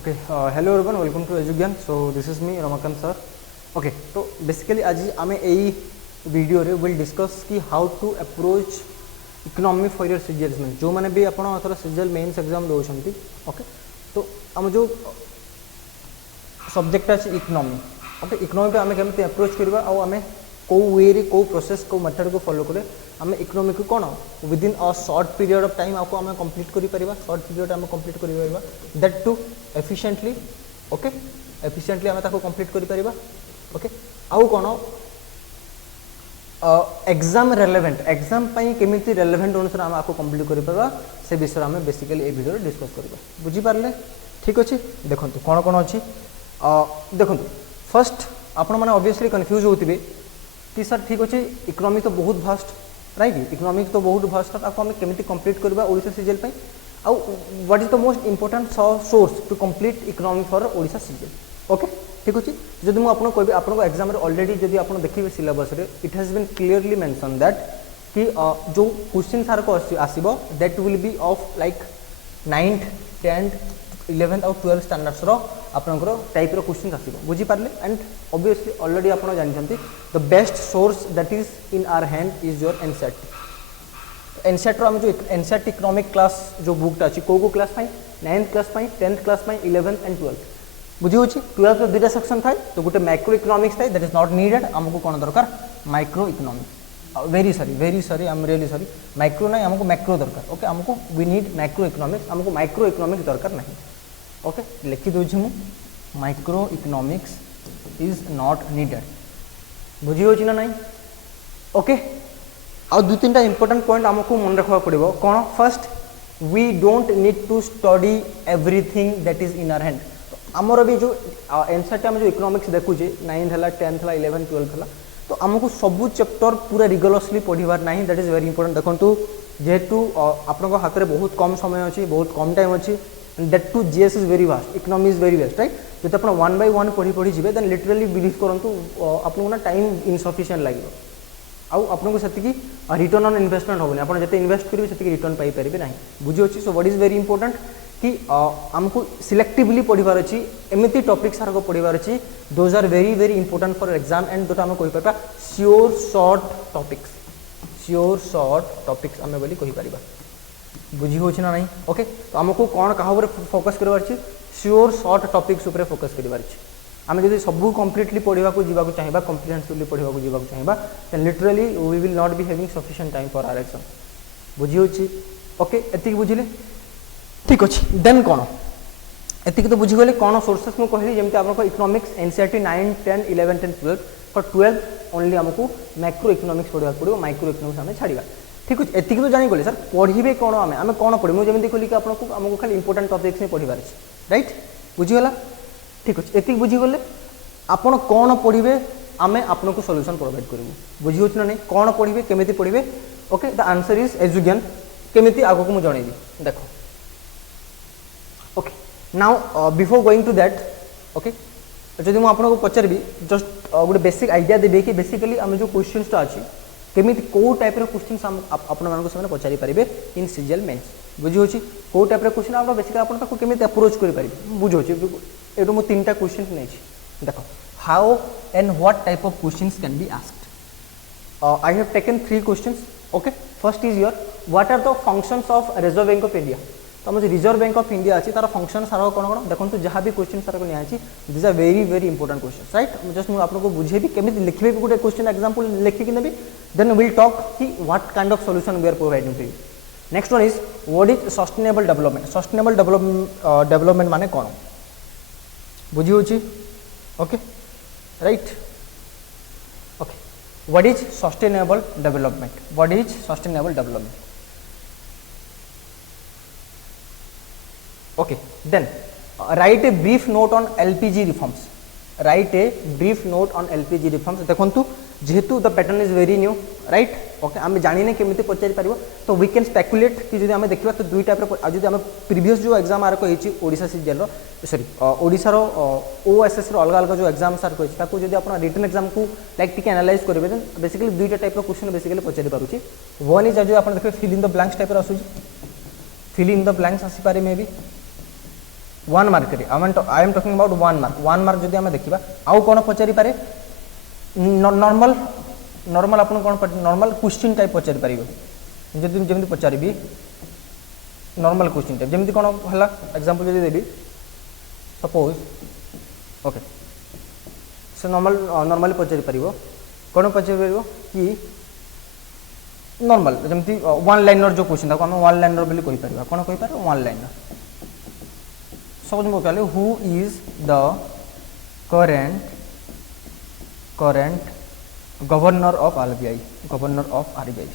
Okay, hello everyone, welcome to Edugyaan. So this is me Ramakant sir. Okay, तो basically आज आमे यही video रे विल डिस्कस कि how to approach economy for your CGL में जो मैंने भी आपण अथर सीजीएल मेंस एग्जाम दोछंती. ओके, तो आम जो सब्जेक्ट अछि इकोनॉमी. ओके, इकोनॉमी पे आमे केमते अप्रोच करबा आ आमे को वे रे को प्रोसेस को मेथड को फॉलो करे आमे इकोनॉमी को कोन within a short period of time आपको आमे कंप्लीट करि परिबा. शॉर्ट पीरियड आमे कंप्लीट करि परिबा that too efficiently. Okay, efficiently आमे ताको कंप्लीट करि परिबा. ओके, आउ कोन एग्जाम रेलेवेंट एग्जाम पई केमिति रेलेवेंट अनुसार आमे आपको कंप्लीट करि परबा से विषय आमे बेसिकली ए वीडियो रे डिस्कस करबा. बुझी पारले? ठीक अछि. देखंतु कोन कोन अछि. देखंतु फर्स्ट आपण माने ऑब्वियसली कंफ्यूज होतिबे कि सर ठीक अच्छे इकोनॉमी तो बहुत भास्ट राइट. इकोनॉमिक तो बहुत भास्ट आपको आम केमी कंप्लीट करवा ओडिशा सीजीएल पे आउ what is the most important source to complete economy for Odisha CGL. Okay, ठीक अच्छे. जब मुझे आपको कहबी आपको एग्जाम ऑलरेडी जब आप देखिए सिलेबस रे it has been clearly mention that कि जो क्वेश्चन सार को आसीबो that will be of like 9th 10th 11th और 12th स्टैंडर्ड्स रो आपनकर टाइप रो क्वेश्चन आसीबो. बुझी पारले. एंड ऑब्वियसली ऑलरेडी आपन जानछंती the best source that is in our hand is your NCERT. NCERT रो हम जो एनसीईआरटी इकोनॉमिक क्लास जो बुकटा अछि को क्लास पाई 9th क्लास पाई 10th क्लास पाई 11th एंड 12th. बुझी होछि 12th रो दुटा सेक्शन थाय तो गुटे मैक्रो इकोनॉमिक्स थाय दैट इज नॉट नीडेड. हमको कोन दरकार micro economics. Very sorry I am really sorry. Micro नहीं हमको मैक्रो दरकार. ओके, हमको वी नीड मैक्रो इकोनॉमिक्स. हमको माइक्रो इकोनॉमिक्स दरकार नहीं. ओके, लिखि दउछि मु micro economics is not needed. बुझी होछि ना नहीं. ओके, आ दु तीन टा इंपोर्टेंट पॉइंट हमको मन रखवा पड़िबो. कोन first we don't need to study everything that is in our hand. हमर भी जो एनसीईआरटी हम जो इकोनॉमिक्स देखु जे 9th हला 10th हला 11th 12th हला तो हमको सब चैप्टर पूरा रिगुलसली पढ़िबार नहीं. That is very important. देखंतु जेहेतु आपनको हाथ में बहुत कम समय अच्छी बहुत कम टाइम अच्छी that to GS is very vast economy is very best right. जो आप 1 by 1 पढ़ी पढ़ी जी देन लिटरली बिलीव करूँ आपको ना टाइम इनसफिशिएंट लगे आउ आपको से रिटर्न ऑन इन्वेस्टमेंट होनी. आप जिते इन्वेस्ट करेंगे से रिटर्न पाइपर ना. बुझी अच्छी. So what is very important कि आमको सिलेक्टिवली पढ़ार अच्छी एमती टॉपिक सार को पढ़ार अच्छी. Those are very very important for exam and जोटा आम कहीपर श्योर शॉर्ट टॉपिक्स आम बोली कहीपर. बुझी होछि ना नहीं. ओके, तो आमको कौन क्या फोकस करवार अछि श्योर शॉर्ट टॉपिक्स ऊपर फोकस करवार अछि. आम जब सबू कम्प्लीटली पढ़ा जावाक चाहिए कम्प्रिहेंसिवली पढ़ा जावाक चाहिए then literally we will not be having sufficient time for our exam. बुझी होछि. ओके, एतिक बुझिले. ठीक अच्छे. देन कौन एतिक तो बुझीगले कौन सोर्सेस मुझे कहली जमी आपको economics NCERT 9, 10, 11 and 12 for 12 only आमको मैक्रो इकोनॉमिक्स पढ़ा पड़ो. माइक्रो इकोनॉमिक्स आम छाड़ा. ठीक अच्छे. एतिक तो जानीगले सर पढ़े कौन आम कौन पढ़े मुझे जमी कहली कि आपको आमको खाली इंपोर्टेंट टॉपिक्स में पढ़ार अच्छे राइट. बुझीगला. ठीक अच्छे. एतिक बुझीगले आपड़ कौन पढ़े आम आपको सॉल्यूशन प्रोवाइड करूँ. बुझी होछि ना नहीं. कौन पढ़े केमिति पढ़े. ओके, द आंसर इज एजुज्ञान. केमिति आगो को मुझे जनइबी. देखो okay now before going to that okay जदि मुझे आपको पचारि जस्ट गोटे बेसिक आइडिया देबे कि बेसिकली आम जो क्वेश्चन अच्छी केमी कौ टाइप क्वेश्चन आपको पचारि पारे इन सीजीएल मेंस. बुझी होछि. कौ टाइप क्वेश्चन आप बेसिकली आपको केमी अप्रोच करेंगे. बुझे ये मुझे 3टा क्वेश्चन नहीं. देखो how and what type of questions can be asked. I have taken 3 questions. Okay, first is your what are the functions of reserve bank of India. तो मुझे रिजर्व बैंक ऑफ इंडिया अच्छी तार function सारा कौन कौन देखो जहाँ भी क्वेश्चन सारा को नहीं this are very very important question right. Just मुझे आपको बुझेबी केमी लिखे भी गोटे क्वेश्चन एग्जांपल लिखिकी नेबी देन विल टॉक कि what kind of solution we are providing to you. Next one is what is sustainable development. Sustainable development माने कौन. बुझी होछि. Okay right. Okay, what is sustainable development. What is sustainable development. Okay, then write a brief note on LPG reforms. Write a brief note on LPG reforms. देखो जेहेतु the pattern is very new right. Okay, आम जानी केमी पचारि पार तो we can speculate कि जब आम देखा तो 2 टाइप जो आम प्रीवियस जो एग्जाम आर कही ओडिशा सीजीएल सॉरी ओडिशार ओएसएस अलग अलग जो एग्जाम सार कही जब आप रिटन एग्जाम को लाइक टी एनालाइज करेंगे देन बेसिकली 2टा टाइप क्वेश्चन बेसिकली पचारि पारुछि. वन इज जो आप देखिए fill in the blanks type आसूँ. फिल इन द ब्लैंक्स आसीपारे मे भी वन मार्क रे I am talking about one mark जदि आम देखा आउ कौन पचारि पारे नॉर्मल नॉर्मल आपन कौन नॉर्मल क्वेश्चन टाइप पचारि पारिबो जदि Zeme पचारिबी normal question type Zeme कौन हला एग्जांपल जदि देबी सपोज ओके से नॉर्मली पचारि पारिबो कौन पचारि पारिबो कि नॉर्मल जमती वन लाइनर जो क्वेश्चन था वन लाइनर बोली कहि परिबा कोन कहि पार वन लाइनर सपोज मो कहले who is the current governor of RBI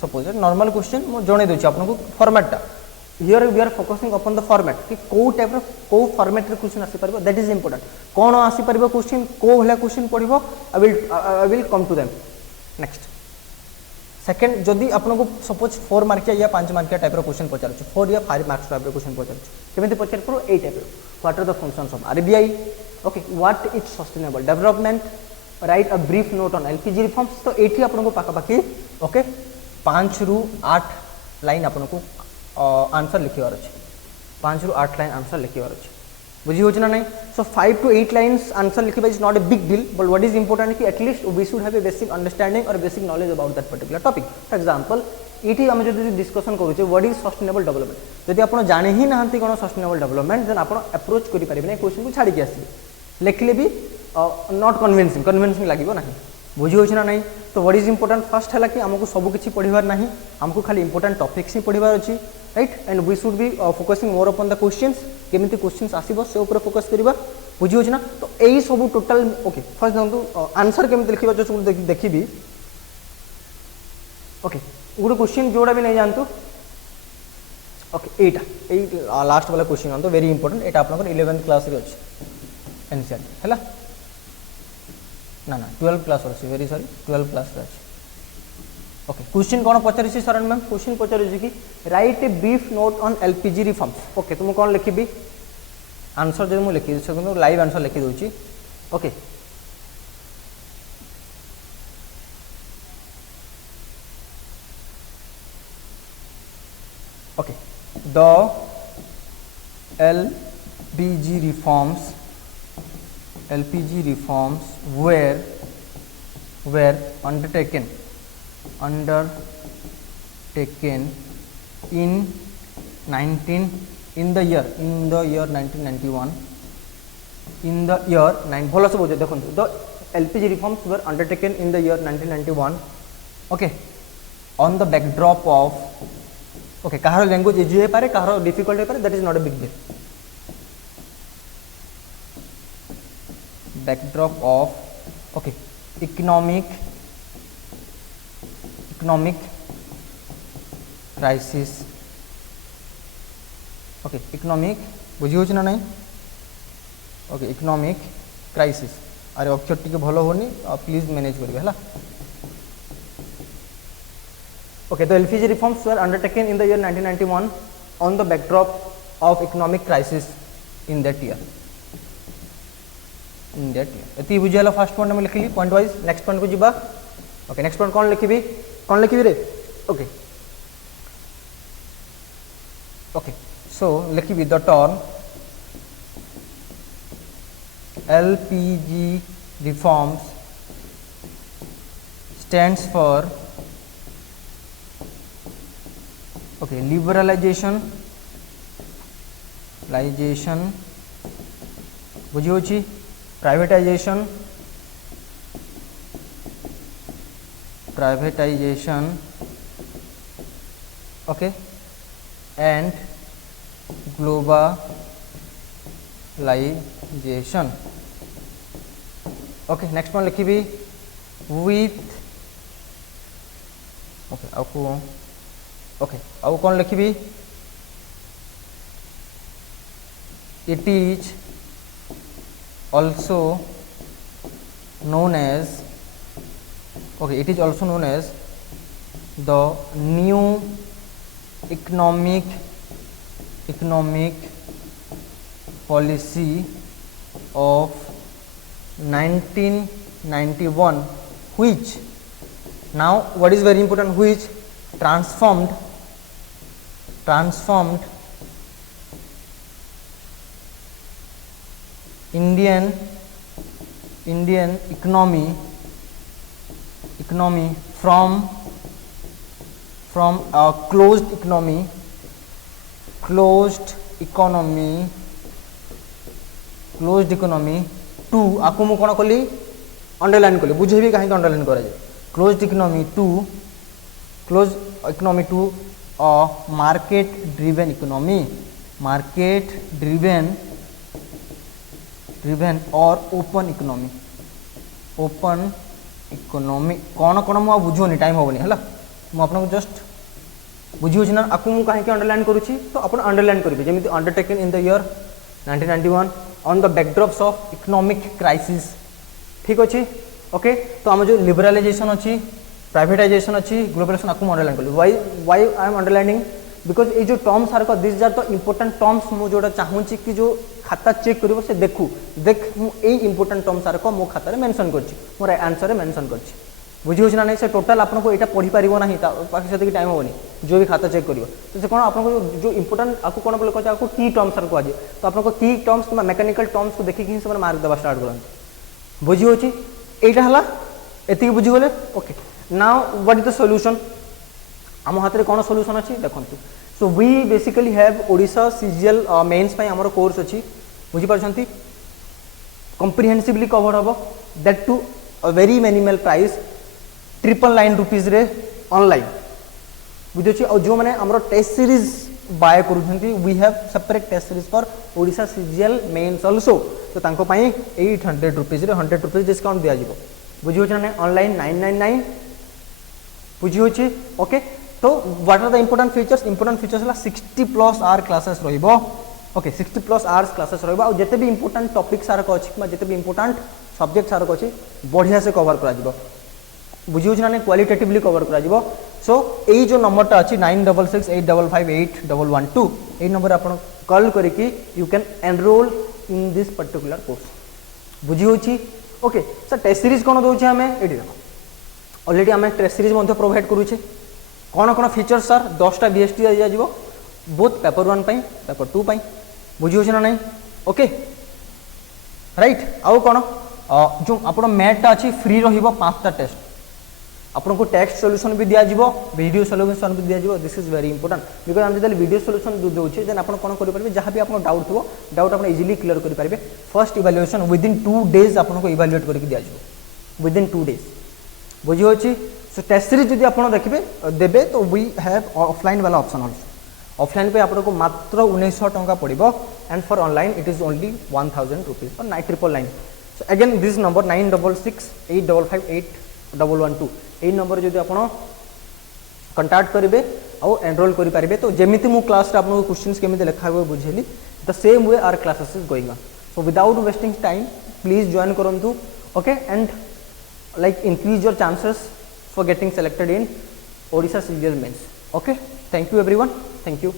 suppose normal question मो जणे दोछि आपनको फॉर्मेट टा here we are focusing upon the format कि को टाइप रो को फॉर्मेट रे क्वेश्चन आसी परिबो दैट इज इंपोर्टेंट कोन आसी परिबो क्वेश्चन को हला क्वेश्चन पढिबो I will come to them next second जदि आपको सपोज 4 मार्किया या 5 मार्किया टाइप क्वेश्चन पचार 4 या 5 मार्क्स टाइप क्वेश्चन पचार केमिति पचार करो ए type what are the functions of RBI okay what is sustainable development write a brief note on LPG reforms तो एठी आपको पाखापाखि ओके 5 रु 8 लाइन आपको आंसर लिखिवार अछि 5 रु 8 लाइन आंसर लिखिवार अछि बुझी होछि ना नहीं सो 5 to 8 लाइन्स आंसर लिखिबा is not a big deal but what is important कि at least we should have a basic understanding और basic knowledge about that particular topic for example इटी हम जदि डिस्कशन करूचे व्हाट इज सस्टेनेबल डेवलपमेंट जदि आपण जाने ही नाहंती कोन सस्टेनेबल डेवलपमेंट देन आपण अप्रोच करि परिबे क्वेश्चन को छाड़ी के आसी लिखले भी नॉट कन्विंसिंग लागिबो नाही बुझी होछि ना नहीं तो व्हाट इज इंपोर्टेंट फर्स्ट है कि हमको सब किछि पढिबार नाही हमको खाली इंपोर्टेंट टॉपिक्स ही पढिबार अछि right and we should be focusing more upon the questions केमिति क्वेश्चंस आसीबो से ऊपर फोकस करिबा बुझी होछि ना तो एई सब टोटल ओके फर्स्ट देखो आंसर केमिति लिखिबा जो देखिबी ओके गुड क्वेश्चन जोड़ा भी नहीं जानतु ओके एटा एई लास्ट वाला क्वेश्चन जानतु वेरी इंपोर्टेंट एटा आपन 11th क्लास रे अछि एनसीईआरटी हैला ना 12 क्लास अछि वेरी सॉरी 12 क्लास रे अछि ओके क्वेश्चन कोन पचारिछि शरण मैम क्वेश्चन पचारिछि कि right a brief note on LPG reforms okay तुम कोन लिखिबी आंसर जे मु लिखि सकु लाइव आंसर लिखि दोछि okay okay the LPG reforms were undertaken in the year 1991 भलो से बोझे देखो the LPG reforms were undertaken in the year 1991 okay on the backdrop of okay Kahar language easy है पारे कहार डिफिकल्ट है पारे that is not a big deal backdrop of okay economic crisis okay economic बुझी होछि ना नहीं okay economic crisis अरे अक्षर टिके भलो होनी प्लीज मैनेज करिवे हला okay the LPG reforms were undertaken in the year 1991 on the backdrop of economic crisis in that year एति बुझियाला फर्स्ट पॉइंट में लिखली पॉइंट वाइज नेक्स्ट पॉइंट को जिबा ओके नेक्स्ट पॉइंट कौन लिखिबी रे ओके ओके सो लिखिबी the term LPG reforms stands for okay liberalisation बुझी होछि privatization okay and globalization okay next one लिखिबी with okay आपको okay आउ कौन लिखिबी it is also known as the new economic policy of 1991 which now what is very important which transformed Indian economy from closed economy to आपको मु कौन कली underline कली बुझेबी कहीं underline करा जाए closed economy to market driven और open economy कौन कौन मुझे बुझुनी टाइम होनी है मुझे जस्ट बुझी ना आपको मुझे कहीं अंडरलाइन करुच्ची तो आप अंडरलाइन करेंगे जमी undertaken in the year 1991 on the backdrops of economic crisis ठीक अच्छे ओके तो आम जो लिबरालाइजेशन अच्छी प्राइवेटाइजेशन अच्छी ग्लोबलाइजेशन आपको अंडरलाइन करी why I am underlining because ये जो terms are this are the important terms मुझे जोटा चाहूँगी कि जो खाता चेक कर से देख मुझे इंपोर्टेंट टर्म्स आर मो खाता मेंशन कर मोर आंसर मेंशन कर बुझी होना नहीं से टोटाल आपको यहाँ पढ़ी पार ना से टाइम होनी जो भी खाता चेक कर तो कौन आपको जो इंपोर्टेंट आपको कौन बोले कहते की टर्म्स आर कहुए तो आपको की टर्म्स कि मेकानिकल टर्म्स को देखिए ही मार्क देवा स्टार्ट करते बुझी होची यहाँ एति बुझीगले okay now what is the solution आम हाथ में कौन सॉल्यूशन अच्छी देखो so we basically have Odisha CGL mains आमर कोर्स अच्छी बुझीपार कम्प्रिहेन्सिवली कवर हम that too a very minimal price 999 rupees रे ऑनलाइन बुझे और जो मैंने आम टेस्ट सीरीज बाय करुँच we have separate test series for Odisha CGL mains also तो 800 रुपीज 100 रुपीज डिस्काउंट दिया बुझी ना ऑनलाइन 999 बुझी होची ओके तो what are the important features है 60+ आवर क्लासेस रहिबो ओके 60+ आवर्स क्लासेस रहिबो और जते भी इंपोर्टेंट टॉपिक सारक अच्छी कि जते भी इंपोर्टेंट सब्जेक्ट सारक अच्छी बढ़िया से कवर करा जिवो बुझी होची ना क्वालिटेटिवली कवर करा जिवो सो यही जो नंबरटा अच्छी 9668558112 यही नंबर आप कॉल करके you can enrol in this particular course बुझी होची ओके सर टेस्ट सीरीज कौन दौचे आम ये देखो ऑलरेडी आम टेस्ट सीरीज प्रोवाइड करुचे कौन कौन फीचर्स सर 10टा बीएसटी दिज्व बोथ पेपर 1 पेपर 2 बुझी होची ना नहीं ओके राइट आउ कौन जो आप मैथटा अच्छी फ्री रो5टा टेस्ट आपको टेक्स्ट सॉल्यूशन भी दिज्व वीडियो सॉल्यूशन भी दिज्व this is very important because आम जो वीडियो सॉल्यूशन दूचे देन आप कौन करेंगे जहाँ भी आप डाउट थो डाउट आप इजिली क्लियर करेंगे फर्स्ट इवैल्यूएशन विदिन 2 डेज आपको इवैल्यूएट करके दिज्व विदिन 2 डेज बुझी होची सो टेस्ट सीरीज जो आप देखिए देवे तो वी हैव ऑफलाइन वाला ऑप्शन ऑल्सो ऑफलाइन पे आपको मात्र 1900 टंका पड़ो and for online it is only 1000 rupees और 999 सो अगेन दिस नंबर 9668558112 यही नंबर जो आप कंटाक्ट करेंगे और एनरोल करेंगे तो जमी मु क्लास आपको क्वेश्चन केमी लिखा हुए बुझेली the same way our classes is going on so without wasting time please join करूँ okay and like increase your chances for getting selected in Odisha CGL mains. Okay, thank you everyone, thank you.